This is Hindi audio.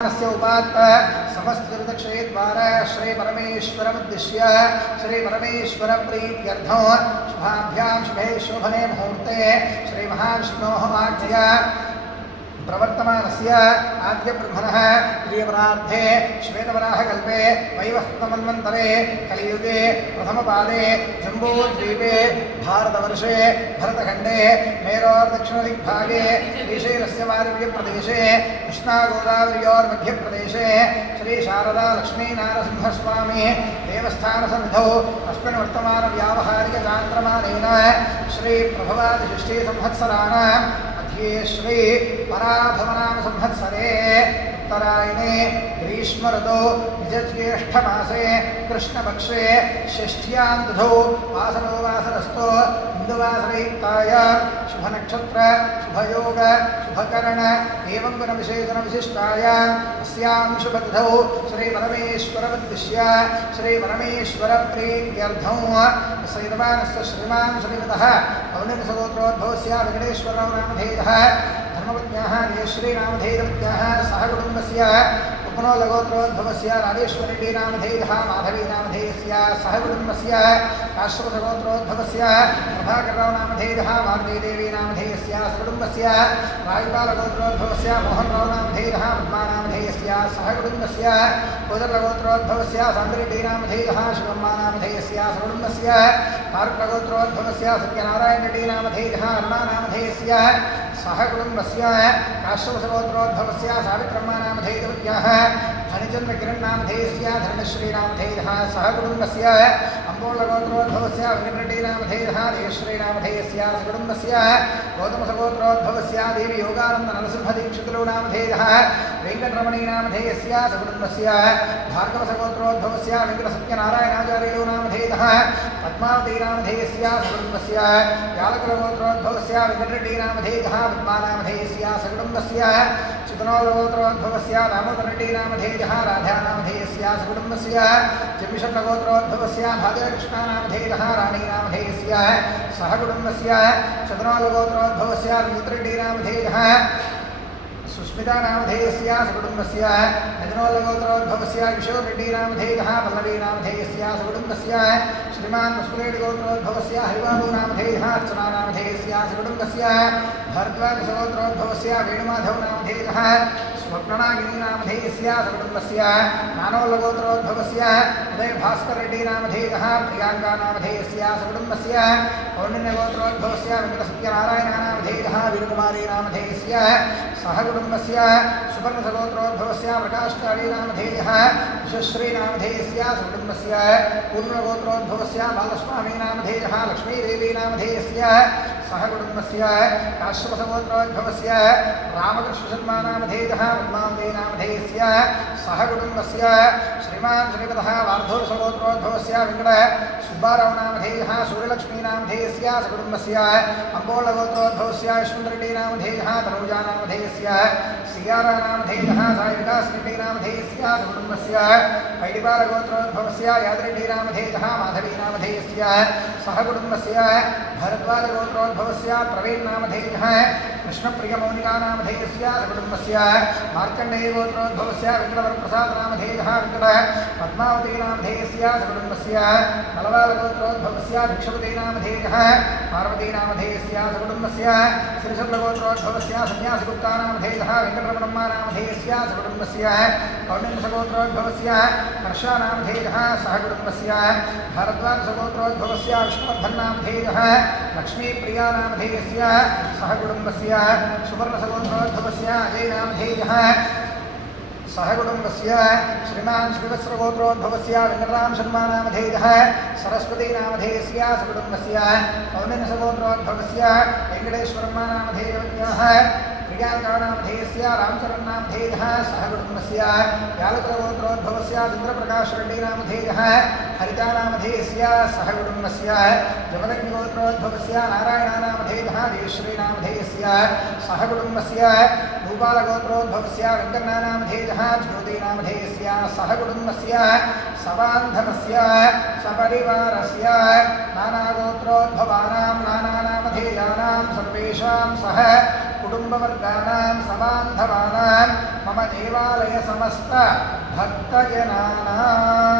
उपात्त समस्तक्षये द्वारा श्री परमेश्वरमुद्दिश्य श्री परमेश्वर प्रीत्यर्थं शुभाभ्यां शुभे शोभने मुहूर्ते श्री महाविष्णोः आज्ञया प्रवर्तमानस्य आद्य ब्रह्मणः प्रियपरार्थे श्वेतवराहकल्पे वैवस्वतमन्वन्तरे कलियुगे प्रथमपादे जम्बूद्वीपे भारतवर्षे भरतखण्डे मेरोर्दक्षिणदिग्भागे श्रीशैलस्य वायव्यप्रदेशे कृष्णागोदावर्योर्मध्यप्रदेशे श्रीशारदालक्ष्मीनारसिंहस्वामी देवस्थानसन्निधौ अस्मिन् वर्तमानव्यावहारिकचान्द्रमानेन श्रीप्रभवादिषष्टिसंवत्सराणां श्री पराभवनाम संवत्सरे उत्तरायणे ग्रीष्म ऋतौ निजज्येष्ठमासे कृष्णपक्षे षष्ठ्यां तिथौ वासरो वासरस्तो हिन्दुवासरयुक्तायां शुभनक्षत्र शुभयोग शुभकरण एवं गुणविशेषणविशिष्टायाम् अस्यां शुभतिथौ श्रीपरमेश्वरमुद्दिश्य श्रीपरमेश्वरप्रीत्यर्थं सैतवानस्य श्रीमान् श्रीमतः पौर्णिमसगोत्रोद्भवस्य वेङ्कटेश्वरराव नामधेयः धर्मपत्न्याः जयश्रीनामधेयवत्याः सह कुटुम्बस्य उपनोलगोत्रोद्भवस्य राजेश्वरी नामधेयः माधवी नामधेयस्य सह कुटुम्बस्य काश्यपसगोत्रोद्भवस्य प्रभाकरराव नामधेयः भारतीदेवी नामधेयस्य सह कुटुम्बस्य रायपालगोत्रोद्भवस्य मोहनराव नामधेयः पद्मा नामधेयस्य सह कुटुम्बस्य कोदरगोत्रोद्भवस्य सान्द्रेड्डी नामधेयः शिवम्मा नामधेयस्य सह कुटुम्बस्य तारकगोत्रोद्भवस्य सत्यनारायण रेड्डी नामधेयः अरुणा नामधेयस्य सह कुटुम्बस्य काश्यपसगोत्रोद्भवस्य सावित्रम्मा नामधेयवत्याः हरिचन्द्रकिरण्नामधेयस्य धरणश्रीनामधेयः सह कुटुम्बस्य अम्बोलगोत्रोद्भवस्य वेङ्कटरेड्डी नामधेयः जयश्रीनामधेयस्य सह कुटुम्बस्य गौतमसगोत्रोद्भवस्य देवी योगानन्दनरसिंहदीक्षितुलो नामधेयः वेङ्कटरमणी नामधेयस्य सह कुटुम्बस्य भार्गवसगोत्रोद्भवस्य वेङ्कटसत्यनारायणाचार्यो नामधेयः पद्मावती नामधेयस्य सह कुटुम्बस्य यालकुलगोत्रोद्भवस्य वेङ्कटरेड्डी नामधेयः पद्मा नामधेयस्य सह कुटुम्बस्य चितनोलगोत्रोद्भवस्य दामोदररेड्डी नामधेयः राधा नामधेयस्य सह कुटुम्बस्य जम्बिषट्टगोत्रोद्भवस्य भागकृष्णा नामधेयः राणी नामधेयस्य सह कुटुम्बस्य चतुरालगोत्रोद्भवस्य रविन्द्रेड्डी नामधेयः सुस्मिता नामधेयस्य सह कुटुम्बस्य नजनोलगोत्रोद्भवस्य किशोररेड्डी नामधेयः पल्लवी नामधेयस्य सह कुटुम्बस्य श्रीमान् मुस्कुलेड्डिगोत्रोद्भवस्य हरिबाबु नामधेयः अर्चना नामधेयस्य सह कुटुम्बस्य भरद्वाजसगोत्रोद्भवस्य वेणुमाधव नामधेयः स्वप्ननागिनी नामधेयस्य सह कुटुम्बस्य नानोलगोत्रोद्भवस्य उदयभास्कररेड्डी नामधेयः प्रियांका नामधेयस्य सह कुटुम्बस्य पौर्णिन्यगोत्रोद्भवस्य वेङ्कटसत्यनारायण नामधेयः वीरकुमारी नामधेयस्य सह कुटुम्बस्य सुवर्णसगोत्रोद्भवस्य प्रकाशचारी नामधेयः यशश्री नामधेयस्य सह कुटुम्बस्य पूर्णगोत्रोद्भवस्य बालस्वामी नामधेयः लक्ष्मीदेवी नामधेयस्य सह कुटुम्बस्य काश्यपसगोत्रोद्भवस्य रामकृष्णशर्मा नामधेयः पद्मावती नामधेयस्य सह कुटुम्बस्य श्रीमान् श्रीमतः वार्धोरसगोत्रोद्भवस्य वेङ्कट सुब्बाराव नामधेयः सूर्यलक्ष्मी नामधेयस्य सह कुटुम्बस्य अम्बोलगोत्रोद्भवस्य यशवन्तरेड्डी नामधेयः तनूजा नामधेयस्य सियारा नामधेयः सायविकासरेड्डी नामधेयस्य सह कुटुम्बस्य पैडिपालगोत्रोद्भवस्य यादरेड्डी नामधेयः माधवी नामधेयस्य सह कुटुम्बस्य भरद्वाजगोत्रोद्भवस्य प्रवीण नामधेयः कृष्णप्रियमौनिका नामधेयस्य सह कुटुम्बस्य मार्कण्डेयगोत्रोद्भवस्य वेङ्कटवरप्रसाद नामधेयः वेङ्कट पद्मावती नामधेयस्य सह कुटुम्बस्य नलवालगोत्रोद्भवस्य भिक्षपति नामधेयः पार्वती नामधेयस्य सह कुटुम्बस्य श्रीशुक्लगोत्रोद्भवस्य सन्यासिगुप्ता नामधेयः वेङ्कटरमणम्मा नामधेयस्य सह कुटुम्बस्य कौण्डिन्यसगोत्रोद्भवस्य हर्षा नामधेयः सह कुटुम्बस्य भारद्वाजसगोत्रोद्भवस्य विष्णुवर्धन नामधेयः लक्ष्मीप्रिया नामधेयस्य सह कुटुम्बस्य सुवर्णसगोत्रोद्भवस्य अजय नामधेयः सह कुटुम्बस्य श्रीमान् श्रीवत्सगोत्रोद्भवस्य वेङ्कटराम शर्मा नामधेयः सरस्वती नामधेयस्य सह कुटुम्बस्य पौर्णिन्यसगोत्रोद्भवस्य वेङ्कटेश्वरम्मा नामधेयवत्याः प्रियांका नामधेयस्य रामचरण नामधेयः सह कुटुम्बस्य यालकुलगोत्रोद्भवस्य चन्द्रप्रकाशरेड्डी नामधेयः हरिता नामधेयस्य सह कुटुम्बस्य जमदग्निगोत्रोद्भवस्य नारायण नामधेयः जयश्री नामधेयस्य सह कुटुम्बस्य भूपालगोत्रोद्भवस्य वेङ्कण्णा नामधेयः ज्योति नामधेयस्य सह कुटुम्बस्य सबान्धवस्य सपरिवारस्य नानागोत्रोद्भवानां नानानामधेयानां सर्वेषां सह कुटुम्बवर्गाणां समान्धवानां मम देवालय समस्त भक्तजनानां